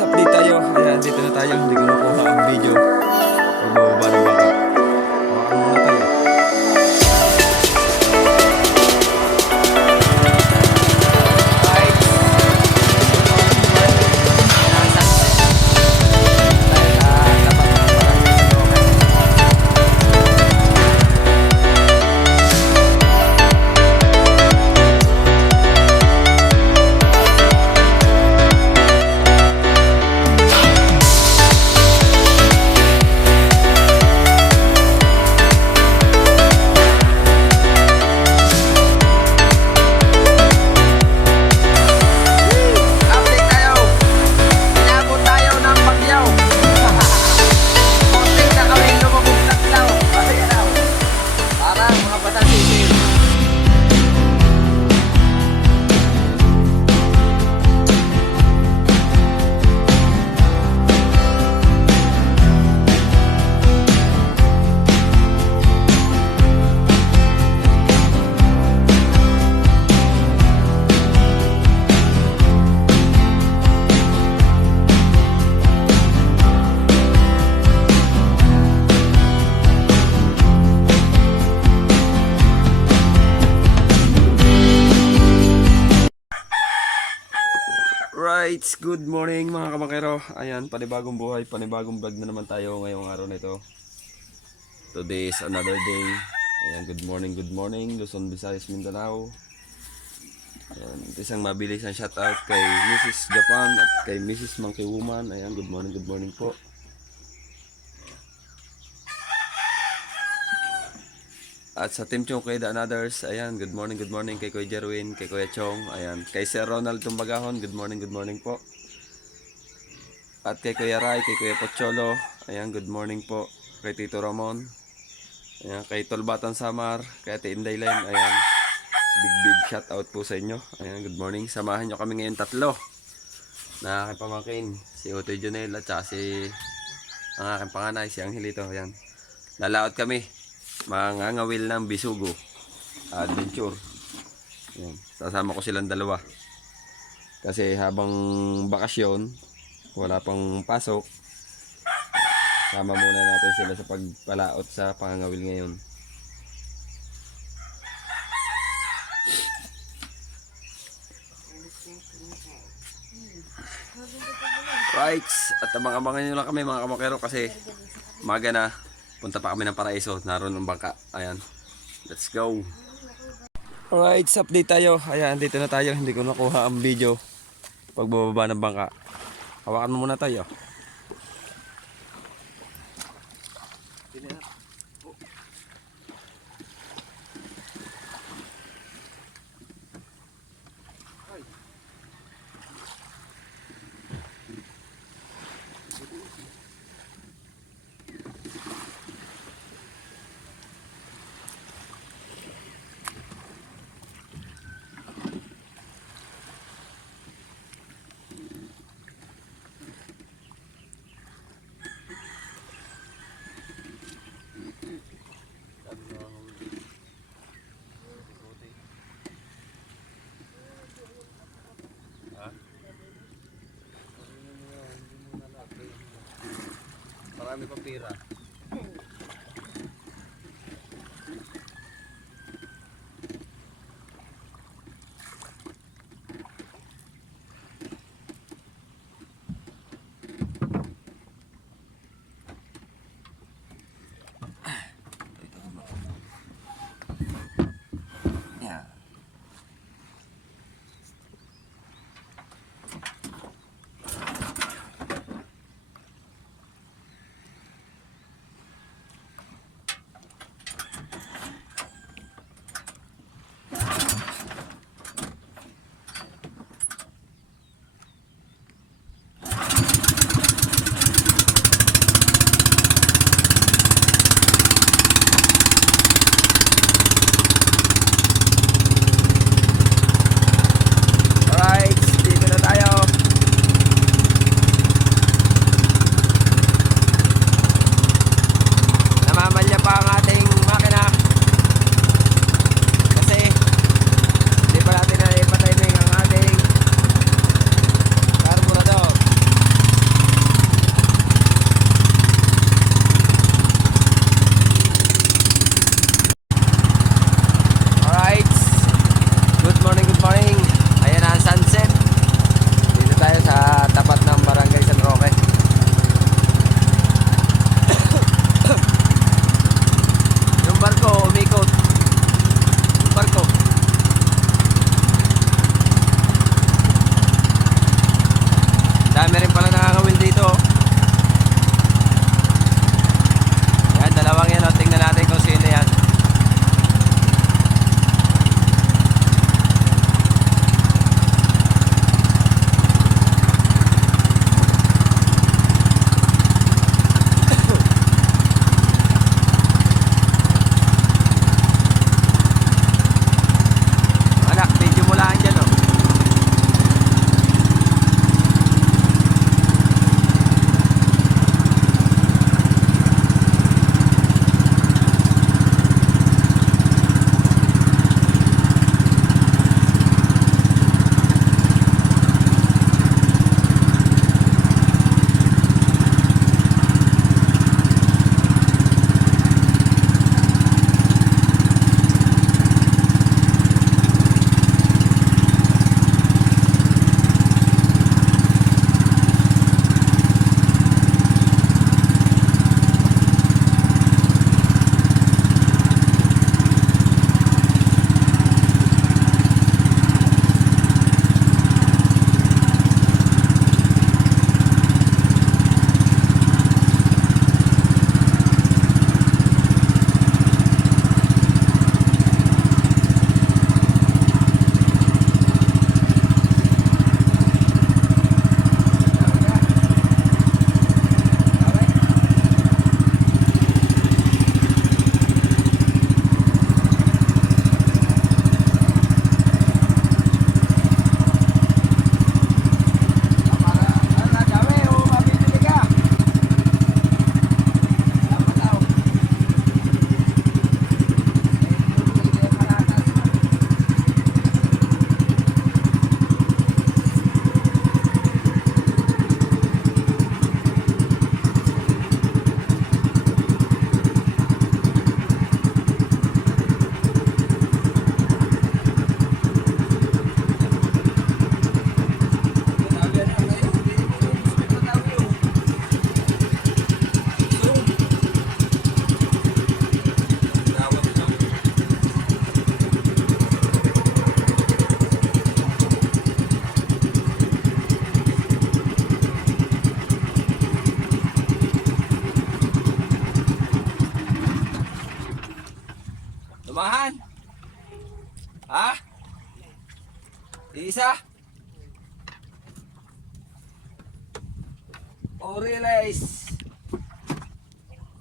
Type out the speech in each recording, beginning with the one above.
update tayo. Ayan, dito na tayo. Hindi ko nakuha ang video. Pagbababa ng baka. Hawakan muna tayo. Right, good morning mga kamakero. Ayan, panibagong buhay, panibagong vlog na naman tayo ngayong araw na ito. Today is another day. Ayan, good morning Luzon, Visayas, Mindanao. Ayan, isang mabilis ang shoutout kay Mrs. Japan at kay Mrs. Monkey Woman. Ayan, good morning po. At sa Team Chong kay The Anothers, ayan, good morning kay Kuya Jerwin, kay Kuya Chong, ayan, kay Sir Ronald Tumbagahon, good morning po. At kay Kuya Rai, kay Kuya Pocholo, ayan, good morning po. Kay Tito Ramon, ayan, kay Tolbatan Samar, kay Ate Inday Len, ayan, big shout out po sa inyo. Ayan, good morning. Samahan nyo kami ngayon tatlo na aking pamangkin, si Utoy Jonel at saka si ang aking panganay, si Angelito. Ayan, lalaot kami mangangawil ng Bisugo Adventure. Ayan, sasama ko silang dalawa kasi habang bakasyon, wala pang pasok, sama muna natin sila sa pagpalaot sa pangangawil ngayon. Right, at abang-abangan nyo lang kami mga kamakero kasi maga na, punta pa kami ng Paraiso, naroon ng bangka. Ayan, let's go. Alright, update tayo. Ayan, dito na tayo. Hindi ko nakuha ang video pagbababa ng bangka. Hawakan mo muna tayo. Marami pang pira. Dami rin pala nakakawil dito. Yan, dalawang yan. Tingnan natin kung sino yan. Anak, medyo mulaan dyan oh. Lumahan? Ha? Isa? O realize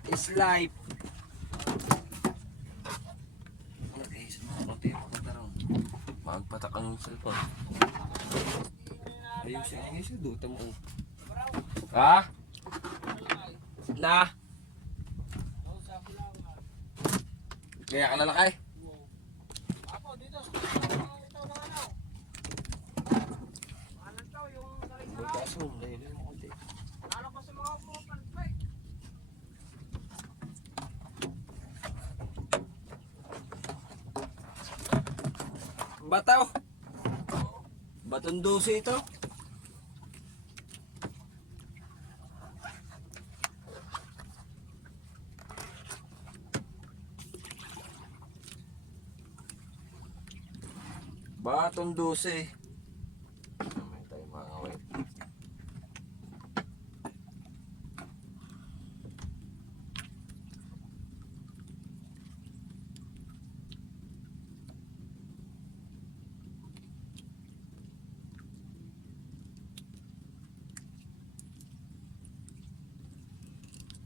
is life. Magpatak ang cellphone. Ayusin ang isa, duta mo. Ha? Na? Kaya ka lalakay? Apo, dito sa ito ng ano. Alam ko yung galing sa Bukas mo, dahil mo konti. lalo pa sa mga upuan pa eh. Bataw? Batong 12 ito? Batong 12. May tayo mga kawit.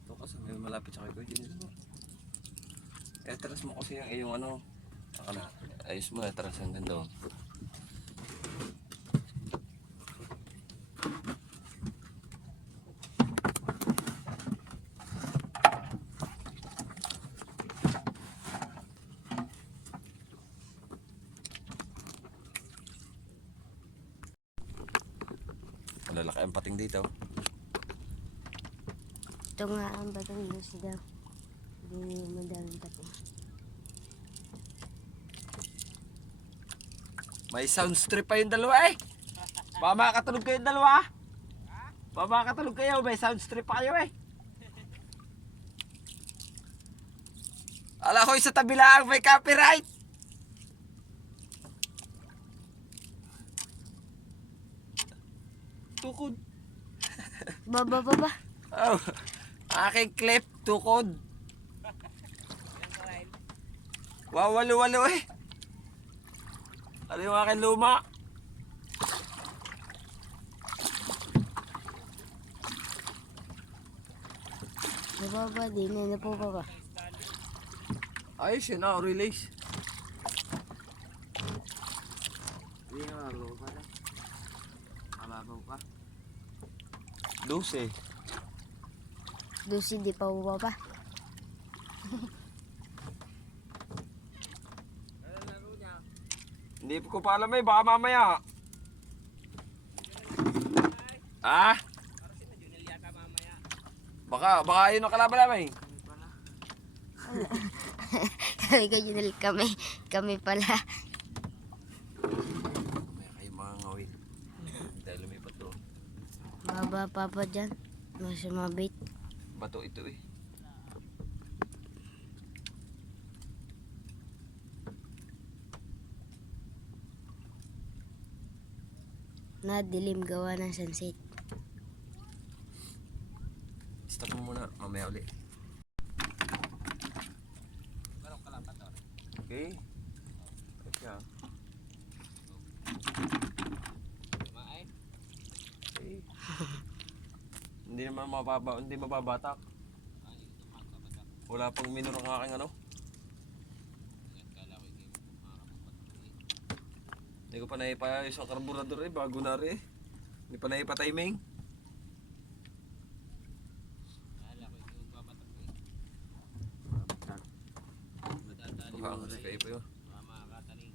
Ito kasi may malapit sa kayo dyan. Etras mo kasi yung iyong ano. Saka na. Ayos mo, etras hanggang doon. Malalaki ang pating dito. Ito nga ang batang lusi daw. Hindi madaming pati. May sound strip pa yung dalawa eh. Baka makakatulog kayo yung dalawa. Baka makakatulog kayo, may sound strip pa kayo eh. Ala ko sa tabi lang, may copyright. Tukod. Baba, baba. Oh, aking clip, tukod. Wow, walo eh. Ano yung aking luma? Baba, di na po baba. Ayos yun na, release. Hindi nga laro pa na. Mababaw pa. 12. Lucy, di pa baba. Ano laro niya? Hindi ko pa alam eh, baka mamaya. Ah? Para si Junel yata mamaya. Baka yun ang kalaban namin. Sabi ko, Junel, kami pala. May kayo mga ngawin. Dahil lumipat doon. Baba, papa dyan. Masya mabit. Bato ito eh. Na dilim gawa ng sunset. Stop mo muna, mamaya ulit. Garong kalapat to. Okay. Kaya, Kumain. okay. Hindi naman hindi mababatak. Ano yung magkabata? Wala pang minor ang aking ano. Kala ko yung araw mo patuloy. Hindi ko pa naipayos ang karburador eh, bago na rin eh. Hindi pa naipa-timing. Kala ko yung magpapatuloy. Madadali Baka mo kasi rin. kayo pa yun. Mga kataling.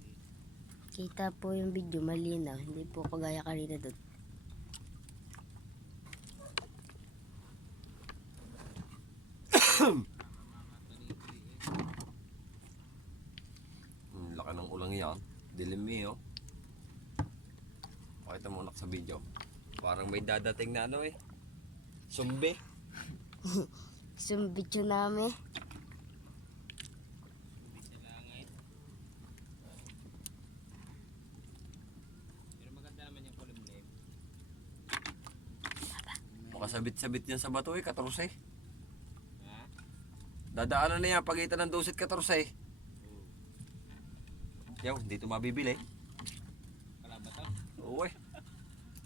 Kita po yung video malinaw. Hindi po kagaya kanina doon. Laki ng ulang yan. Dilim eh oh. Pakita mo unak sa video. Parang may dadating na ano eh. Zombie. Sumbit yun namin. Hindi sa langit. Pero maganda naman yung kulimlim. Makasabit-sabit yan sa bato eh, 14. Ha? Dadaanan na yan, pagitan ng 12 at 14. Yaw, dito mabibili. Kalabat to? Oo eh.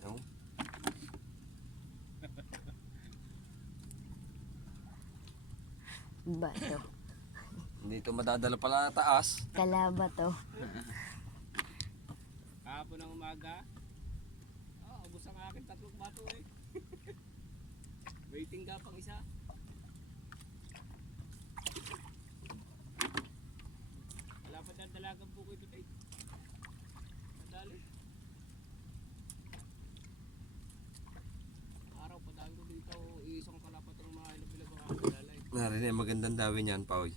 Yaw. Bato. Dito madadala pala taas. Kalaba to. Kahapon ng umaga. Ubos ang akin 3 bato eh. Waiting ka pang isa. Wala pa dyan dalagang buko ito tayo. Madali. Araw pa dahil ko dito isang kalapat ng mga ilap-ilap ang aking lalay. Narin ay magandang dawin yan, Pauy.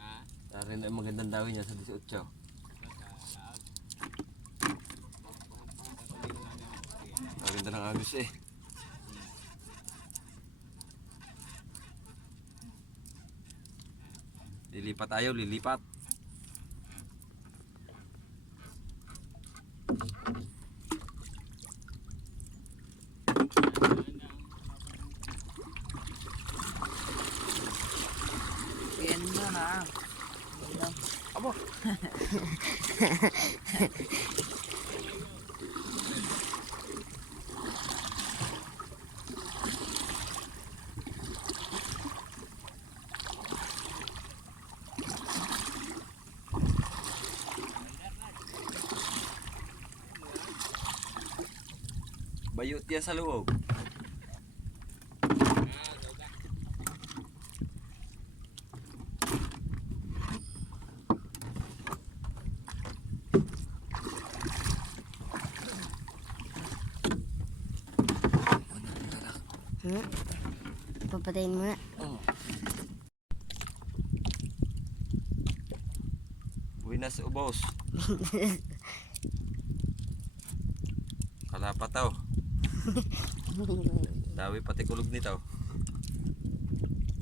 Ha? Narin ay magandang dawin yan sa 18. Basta laag. Maganda ng agos eh. Lilipat tayo, lilipat. Yan na. Abo. Bayot yan sa loob. Papatayin mo na. Oh. Uwi na si ubos. Kalapa tao. Dawi pati kulog nito.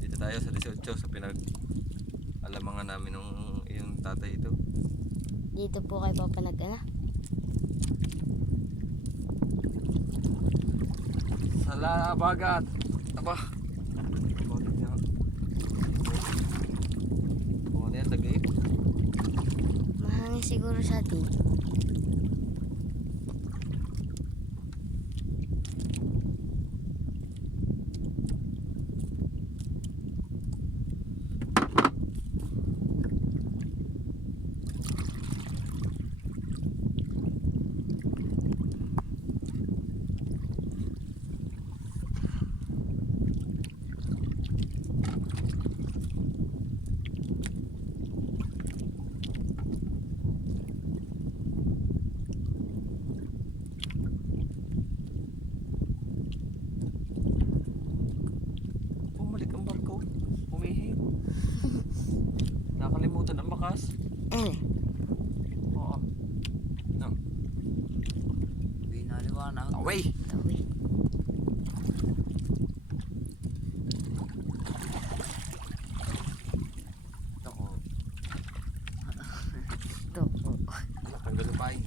Dito tayo sa 18 sa alamangan namin ng yung tatay ito. Dito po kayo papanag na. Sa Wala bagat. Aba. Bagat niya. Kung ano yan, lagay. Mahangin siguro sa atin. Bumalik ang barko. Umihip. Nakalimutan ang bakas. Eh, Oo. No. Binaliwanag. Away! tawi. Ito ko. Ito po. Tanggal yung pain.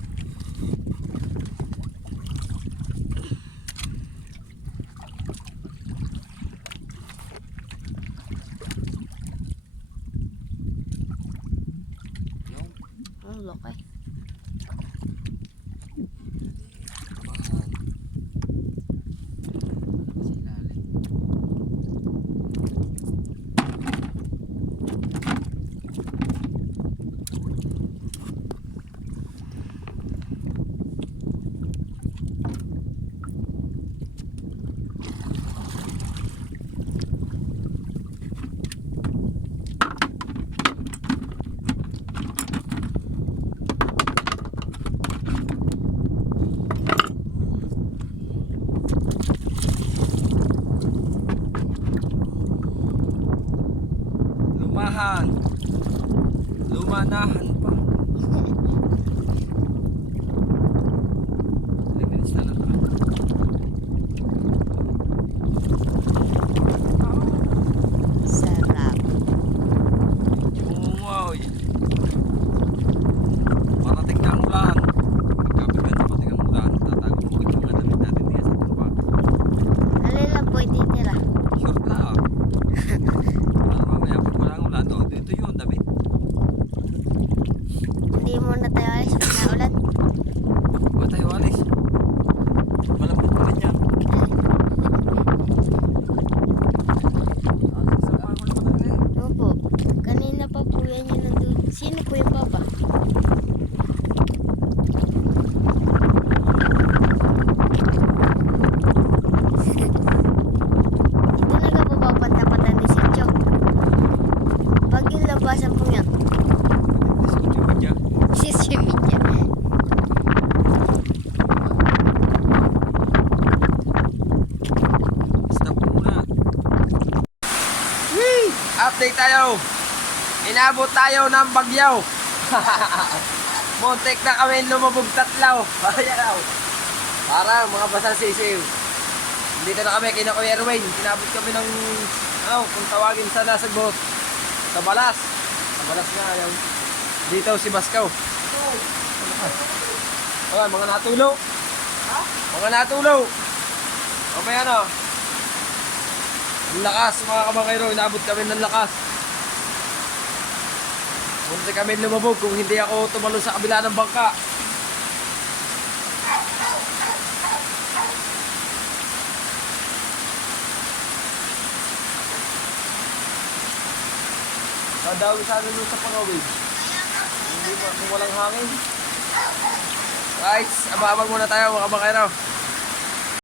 Yung. Ang laki. Mahal. Sa ilalim. Lumahan. Lumanahan pa. 3 minutes na lang. Sarap. Wow. Parating na ang ulan. Pagkabigyan na parating ang ulan, tatago mo yung mga damit natin diyan sa tuba. Alin lang po ititira. Short lang. Para mamaya pag walang ulan, oh, ito yun, damit. Hindi mo na tayo alis pag naulan. Ba tayo alis? Malambot pa rin yan. Opo. Kanina pa po yan yung nandun. Sino po yung papa? Ito na ka po papunta-patan ni Sityo. Pag yung labasan po yan. Discutin mo dyan. Sityo Media. Stop mo muna. Update tayo. Inabot tayo ng bagyaw. Muntik na kami lumubog tatlaw. Ayan daw. Parang mga basang sisiw. Dito na kami kina Kuya Erwin. Inabot kami ng kung tawagin sa nasa boat. Sa balas. Sa balas nga yan. Dito si Baskaw. Oh, mga natulo. Mga natulo. Mamaya na. Ang lakas mga kabangayro, inabot kami ng lakas. Munti kami lumabog kung hindi ako tumalo sa kabila ng bangka. Nadawi sana nun sa pangawid. Hindi pa kung walang hangin. Guys, abang muna tayo mga kabangayro.